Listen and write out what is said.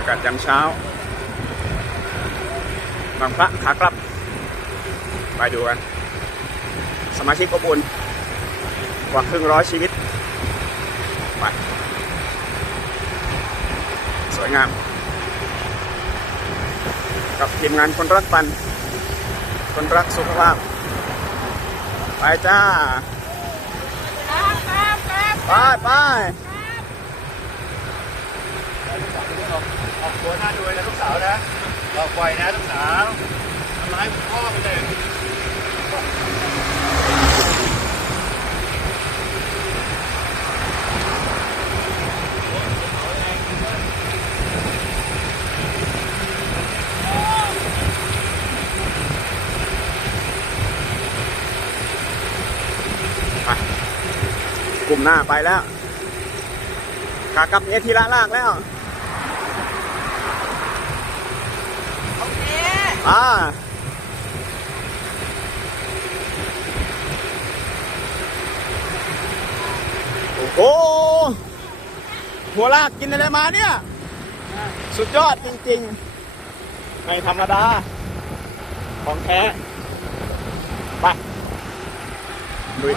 ากาศยามเช้า บางพระขากลับ ไปดูกัน สมาชิกอบอุ่นกว่าครึ่งร้อยชีวิต ไป สวยงาม กับทีมงานคนรักปัน คนรักสุขภาพ ไปจ้า ไปไป ออ กตัวหน้าดูนะลูกสาวนะออกไวนะลูกสาวทำร้ายคุณพ่อไปเลยกลุ่มหน้าไปแล้วขากลับเอทีละลากแล้ว โอเค อ่าโอ้โหหัวลากกินอะไรมาเนี่ย สุดยอดจริงๆ ไม่ธรรมดา ของแท้ไปลุย